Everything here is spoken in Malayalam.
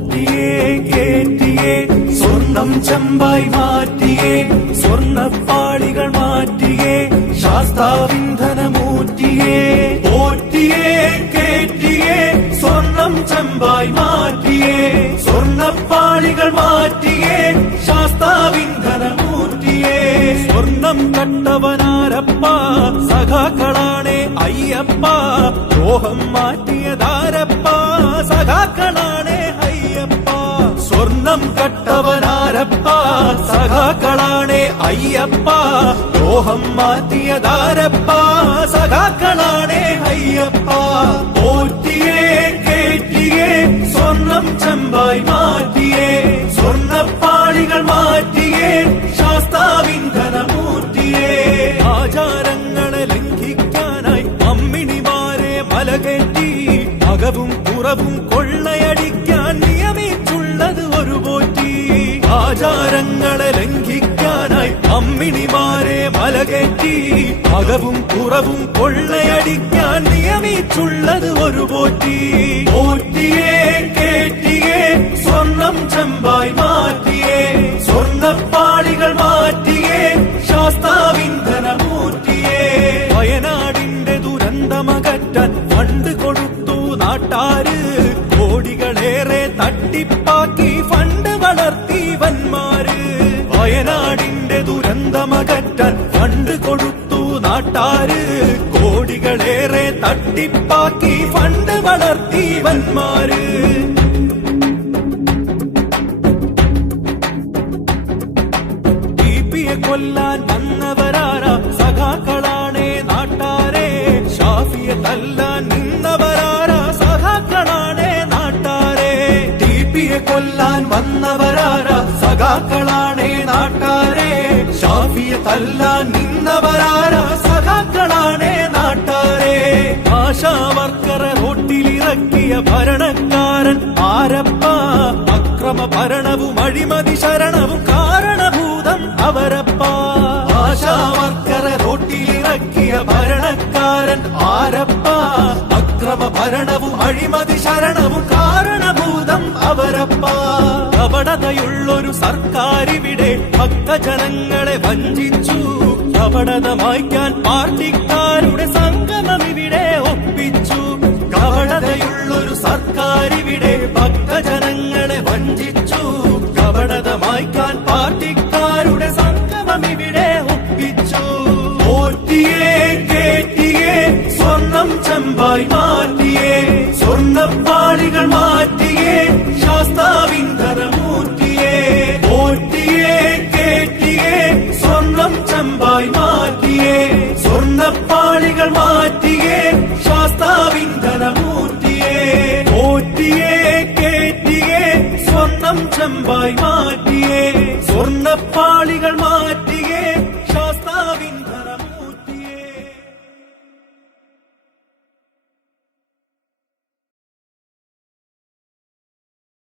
പോറ്റിയേ കേറ്റിയേ സ്വർണം ചെമ്പായി മാറ്റിയേ സ്വർണ്ണപ്പാളികൾ മാറ്റിയേ ശാസ്താവിന്ധനമൂറ്റിയേ പോറ്റിയേ കേറ്റിയേ സ്വർണം ചെമ്പായി മാറ്റിയേ സ്വർണ്ണപ്പാളികൾ മാറ്റിയേ ശാസ്താവിന്ധനമൂറ്റിയേ സ്വർണം കണ്ടവനാരപ്പ സഖാക്കളാണേ അയ്യപ്പ ദ്രോഹം മാറ്റിയതാരപ്പ സഖാക്കളാണേ അയ്യപ്പ സ്വർണം കട്ടവനാരപ്പ സഖാക്കളാണേ അയ്യപ്പ ദ്രോഹം മാറ്റിയതാരപ്പ സഖാക്കളാണേ അയ്യപ്പ പോറ്റിയേ കേറ്റിയേ സ്വർണം ചെമ്പായി മാറ്റിയേ സ്വർണ്ണപ്പാളികൾ മാറ്റിയേ ശാസ്താവിന്ധനമൂർത്തിയേ ആചാരങ്ങളെ ലംഘിക്കാനായി അമ്മിണിമാരെ മലകേറ്റി അകവും പുറവും കൊള്ളയടിക്കാൻ നിയമിച്ചുള്ളത് ഒരു പോറ്റി ആചാരങ്ങളെ ലംഘിക്കാനായി അമ്മിണിമാരെ മലകേറ്റി അകവും പുറവും കൊള്ളയടിക്കാൻ നിയമിച്ചുള്ളത് ഒരു പോറ്റി പോറ്റിയേ കേറ്റിയേ സ്വർണം ചെമ്പായി മാറ്റിയേ സ്വർണ്ണപ്പാളികൾ മാറ്റിയേ ശാസ്താവിന്ധനമൂർത്തിയേ വയനാടിന്റെ ദുരന്തമകറ്റാൻ ഫണ്ട് കൊടുത്തു നാട്ടാര് കോടികളേറെ തട്ടിപ്പാക്കി ഫണ്ട് വളർത്തി വന്മാര് വയനാടിന്റെ ദുരന്തമകറ്റാൻ ഫണ്ട് കൊടുത്തു നാട്ടാര് കോടികളേറെ തട്ടിപ്പാക്കി ഫണ്ട് വളർത്തി വന്മാര് കൊല്ലാൻ വന്നവരാരാ സഖാക്കളാണേ നാട്ടാരെ ഷാഫിയെ തല്ലാൻ നിന്നവരാരാ സഖാക്കളാണേ നാട്ടാരെ ടിപിയെ കൊല്ലാൻ വന്നവരാരാ സഖാക്കളാണേ നാട്ടാരെ ഷാഫിയെ തല്ലാൻ നിന്നവരാരാ സഖാക്കളാണേ നാട്ടാരെ ആശാവർക്കറെ റോട്ടിലിറക്കിയ ഭരണക്കാരൻ ആരപ്പ അക്രമ ഭരണവും അഴിമതി ശരണവും കാരണഭൂതം അവരപ്പ ആശാവർക്കറെ റോട്ടിലിറക്കിയ ഭരണക്കാരൻ ആരപ്പ അക്രമ ഭരണവും അഴിമതി ശരണവും കാരണഭൂതം അവരപ്പ കപടതയുള്ളൊരു സർക്കാരിവിടെ ഭക്തജനങ്ങളെ വഞ്ചിച്ചു കപടത മായ്ക്കാൻ പാർട്ടിക്കാരുടെ സംഗമം ഇവിടെ ഒപ്പിച്ചു കപടതയുള്ളൊരു സർക്കാരിവിടെ ഭക്തജനങ്ങളെ വഞ്ചിച്ചു കപടത മായ്ക്കാൻ പാർട്ടിക്കാരുടെ സംഗമം ഇവിടെ ഒപ്പിച്ചു പോറ്റിയേ കേറ്റിയേ സ്വർണം ചെമ്പായി മാറ്റിയേ സ്വർണ്ണപ്പാളികൾ മാറ്റിയേ ശാസ്താവിന്ധനമൂർത്തിയേ പോറ്റിയേ കേറ്റിയേ സ്വർണം ചെമ്പായി മാറ്റിയേ സ്വർണ്ണപ്പാളികൾ മാറ്റിയേ ശാസ്താവിന്ധനമൂർത്തിയേ പോറ്റിയേ കേറ്റിയേ സ്വർണം ചെമ്പായി മാറ്റിയേ സ്വർണ്ണപ്പാളികൾ മാറ്റി